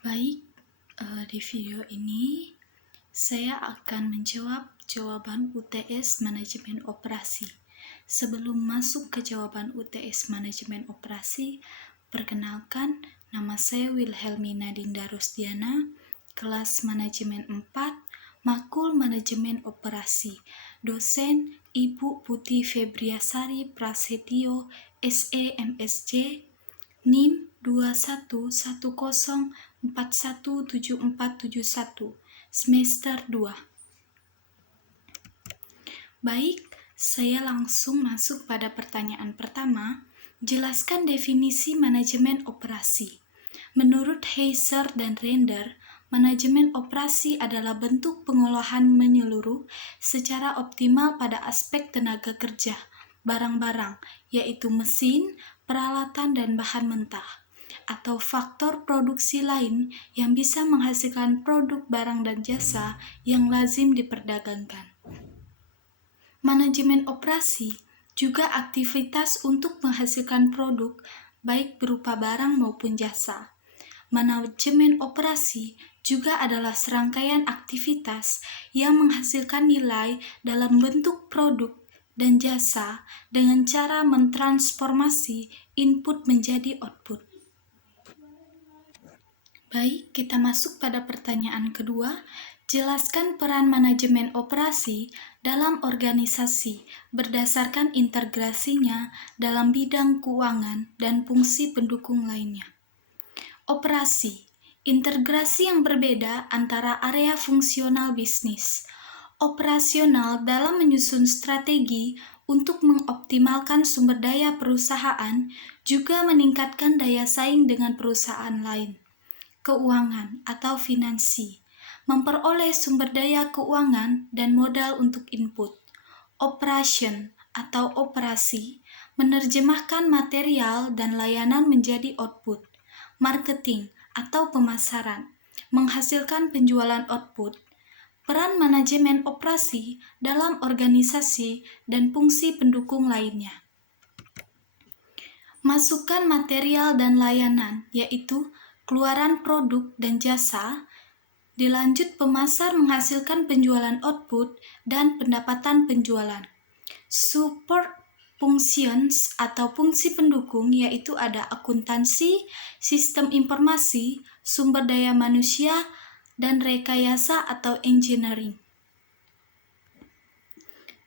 Baik, di video ini saya akan menjawab jawaban UTS Manajemen Operasi. Sebelum masuk ke jawaban UTS Manajemen Operasi, perkenalkan, nama saya Wilhelmina Dinda Rosdiana, kelas Manajemen 4, Makul Manajemen Operasi, dosen Ibu Putih Febriasari Prasetyo, SE MSc, NIM 2110417471, semester 2. Baik, saya langsung masuk pada pertanyaan pertama. Jelaskan definisi manajemen operasi. Menurut Heiser dan Render, manajemen operasi adalah bentuk pengolahan menyeluruh secara optimal pada aspek tenaga kerja, barang-barang, yaitu mesin, peralatan, dan bahan mentah, atau faktor produksi lain yang bisa menghasilkan produk barang dan jasa yang lazim diperdagangkan. Manajemen operasi juga aktivitas untuk menghasilkan produk, baik berupa barang maupun jasa. Manajemen operasi juga adalah serangkaian aktivitas yang menghasilkan nilai dalam bentuk produk dan jasa dengan cara mentransformasi input menjadi output. Baik, kita masuk pada pertanyaan kedua. Jelaskan peran manajemen operasi dalam organisasi berdasarkan integrasinya dalam bidang keuangan dan fungsi pendukung lainnya. Operasi, integrasi yang berbeda antara area fungsional bisnis. Operasional dalam menyusun strategi untuk mengoptimalkan sumber daya perusahaan, juga meningkatkan daya saing dengan perusahaan lain. Keuangan atau finansi, memperoleh sumber daya keuangan dan modal untuk input. Operation atau operasi, menerjemahkan material dan layanan menjadi output. Marketing atau pemasaran, menghasilkan penjualan output. Peran manajemen operasi dalam organisasi dan fungsi pendukung lainnya. Masukan material dan layanan, yaitu keluaran produk dan jasa, dilanjut pemasar menghasilkan penjualan output dan pendapatan penjualan. Support functions atau fungsi pendukung, yaitu ada akuntansi, sistem informasi, sumber daya manusia, dan rekayasa atau engineering.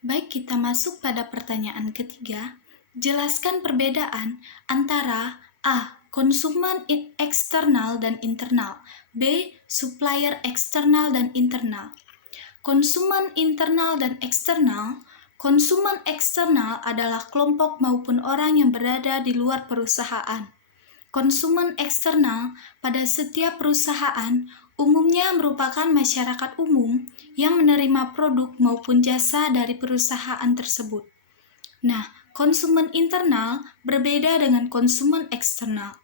Baik, kita masuk pada pertanyaan ketiga. Jelaskan perbedaan antara A. Konsumen eksternal dan internal, B. Supplier eksternal dan internal. Konsumen internal dan eksternal. Konsumen eksternal adalah kelompok maupun orang yang berada di luar perusahaan. Konsumen eksternal pada setiap perusahaan umumnya merupakan masyarakat umum yang menerima produk maupun jasa dari perusahaan tersebut. Nah, konsumen internal berbeda dengan konsumen eksternal.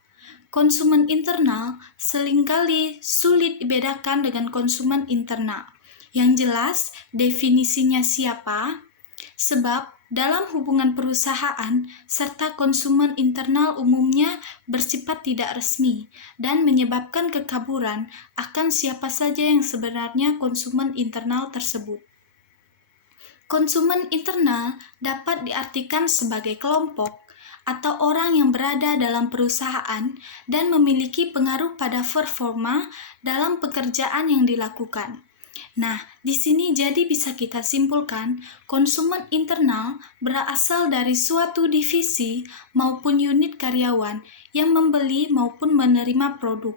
Konsumen internal seringkali sulit dibedakan dengan konsumen internal. Yang jelas, definisinya siapa? Sebab dalam hubungan perusahaan serta konsumen internal umumnya bersifat tidak resmi dan menyebabkan kekaburan akan siapa saja yang sebenarnya konsumen internal tersebut. Konsumen internal dapat diartikan sebagai kelompok atau orang yang berada dalam perusahaan dan memiliki pengaruh pada performa dalam pekerjaan yang dilakukan. Nah, di sini jadi bisa kita simpulkan, konsumen internal berasal dari suatu divisi maupun unit karyawan yang membeli maupun menerima produk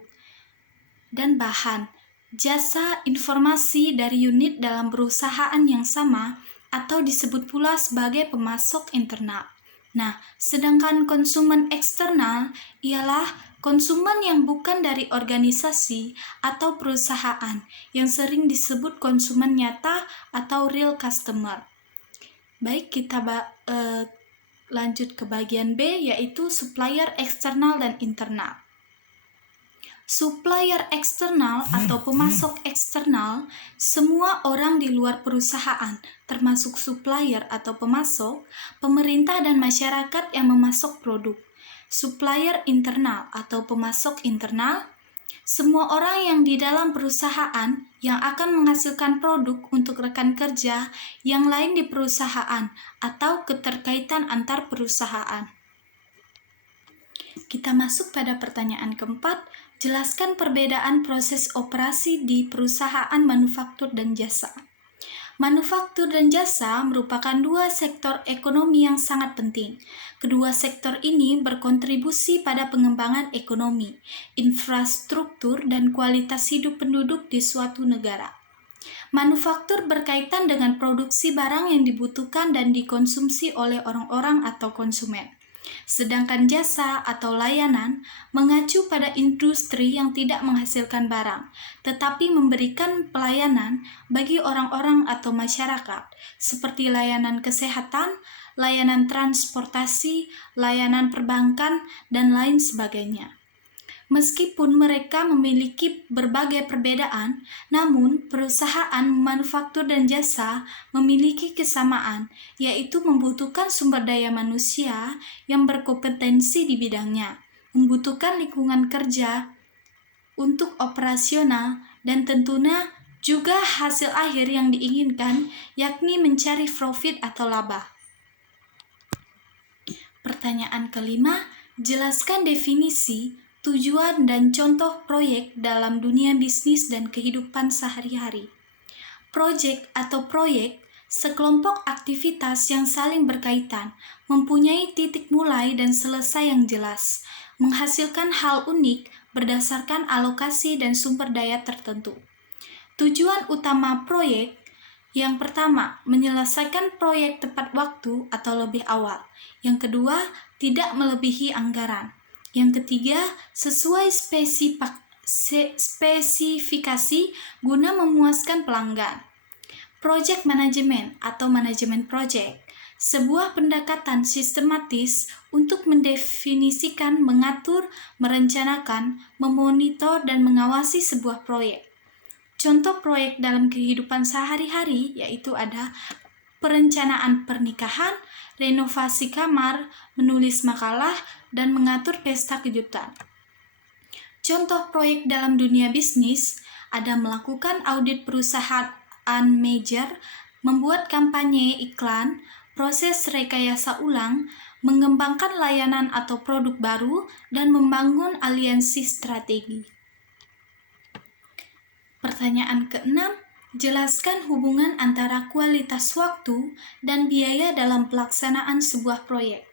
dan bahan, jasa, informasi dari unit dalam perusahaan yang sama atau disebut pula sebagai pemasok internal. Nah, sedangkan konsumen eksternal ialah konsumen yang bukan dari organisasi atau perusahaan, yang sering disebut konsumen nyata atau real customer. Baik, kita lanjut ke bagian B, yaitu supplier eksternal dan internal. Supplier eksternal atau pemasok eksternal, semua orang di luar perusahaan, termasuk supplier atau pemasok, pemerintah dan masyarakat yang memasok produk. Supplier internal atau pemasok internal, Semua orang yang di dalam perusahaan yang akan menghasilkan produk untuk rekan kerja yang lain di perusahaan atau keterkaitan antar perusahaan. Kita masuk pada pertanyaan keempat. Jelaskan perbedaan proses operasi di perusahaan manufaktur dan jasa. Manufaktur dan jasa merupakan dua sektor ekonomi yang sangat penting. Kedua sektor ini berkontribusi pada pengembangan ekonomi, infrastruktur, dan kualitas hidup penduduk di suatu negara. Manufaktur berkaitan dengan produksi barang yang dibutuhkan dan dikonsumsi oleh orang-orang atau konsumen. Sedangkan jasa atau layanan mengacu pada industri yang tidak menghasilkan barang, tetapi memberikan pelayanan bagi orang-orang atau masyarakat, seperti layanan kesehatan, layanan transportasi, layanan perbankan, dan lain sebagainya. Meskipun mereka memiliki berbagai perbedaan, namun perusahaan manufaktur dan jasa memiliki kesamaan, yaitu membutuhkan sumber daya manusia yang berkompetensi di bidangnya, membutuhkan lingkungan kerja untuk operasional, dan tentunya juga hasil akhir yang diinginkan, yakni mencari profit atau laba. Pertanyaan kelima, jelaskan definisi, tujuan, dan contoh proyek dalam dunia bisnis dan kehidupan sehari-hari. Proyek atau proyek, sekelompok aktivitas yang saling berkaitan, mempunyai titik mulai dan selesai yang jelas, menghasilkan hal unik berdasarkan alokasi dan sumber daya tertentu. Tujuan utama proyek yang pertama, menyelesaikan proyek tepat waktu atau lebih awal. Yang kedua, tidak melebihi anggaran. Yang ketiga, sesuai spesifikasi guna memuaskan pelanggan. Project management atau manajemen project, sebuah pendekatan sistematis untuk mendefinisikan, mengatur, merencanakan, memonitor, dan mengawasi sebuah proyek. Contoh proyek dalam kehidupan sehari-hari yaitu ada perencanaan pernikahan, renovasi kamar, menulis makalah, dan mengatur pesta kejutan. Contoh proyek dalam dunia bisnis ada melakukan audit perusahaan manajer, membuat kampanye iklan, proses rekayasa ulang, mengembangkan layanan atau produk baru, dan membangun aliansi strategi. Pertanyaan keenam, jelaskan hubungan antara kualitas waktu dan biaya dalam pelaksanaan sebuah proyek.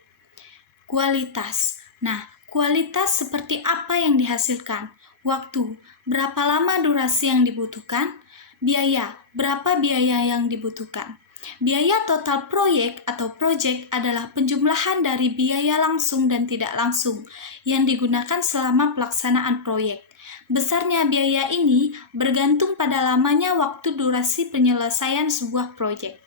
Kualitas. Nah, kualitas seperti apa yang dihasilkan? Waktu, berapa lama durasi yang dibutuhkan? Biaya, berapa biaya yang dibutuhkan? Biaya total proyek atau project adalah penjumlahan dari biaya langsung dan tidak langsung yang digunakan selama pelaksanaan proyek. Besarnya biaya ini bergantung pada lamanya waktu durasi penyelesaian sebuah proyek.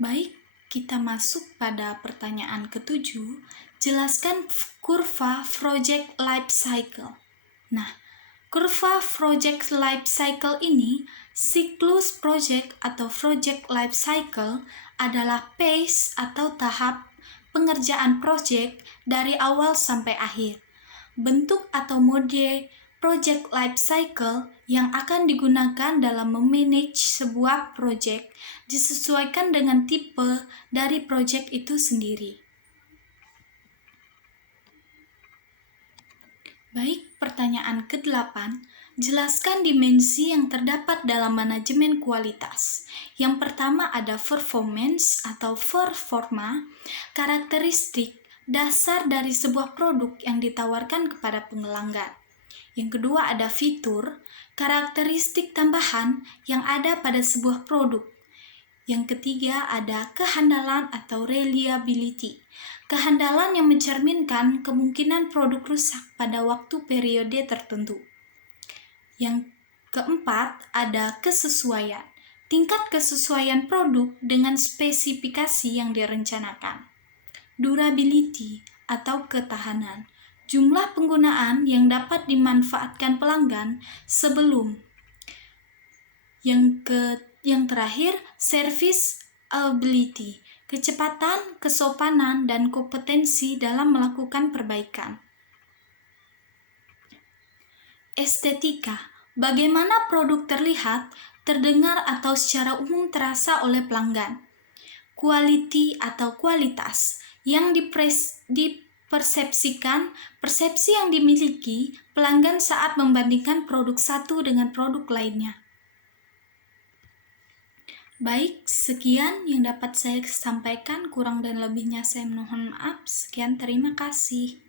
Baik, kita masuk pada pertanyaan ketujuh. Jelaskan kurva project life cycle. Nah, kurva project life cycle ini, siklus project atau project life cycle adalah phase atau tahap pengerjaan project dari awal sampai akhir. Bentuk atau mode project life cycle yang akan digunakan dalam memanage sebuah project disesuaikan dengan tipe dari project itu sendiri. Baik, pertanyaan ke-8, jelaskan dimensi yang terdapat dalam manajemen kualitas. Yang pertama ada performance atau performa, karakteristik dasar dari sebuah produk yang ditawarkan kepada pelanggan. Yang kedua ada fitur, karakteristik tambahan yang ada pada sebuah produk. Yang ketiga ada kehandalan atau reliability, kehandalan yang mencerminkan kemungkinan produk rusak pada waktu periode tertentu. Yang keempat ada kesesuaian, tingkat kesesuaian produk dengan spesifikasi yang direncanakan. Durability atau ketahanan, jumlah penggunaan yang dapat dimanfaatkan pelanggan sebelum. Yang terakhir, service ability, kecepatan, kesopanan, dan kompetensi dalam melakukan perbaikan. Estetika, bagaimana produk terlihat, terdengar, atau secara umum terasa oleh pelanggan. Quality atau kualitas, yang dipersepsikan, persepsi yang dimiliki pelanggan saat membandingkan produk satu dengan produk lainnya. Baik, sekian yang dapat saya sampaikan, kurang dan lebihnya saya mohon maaf. Sekian, terima kasih.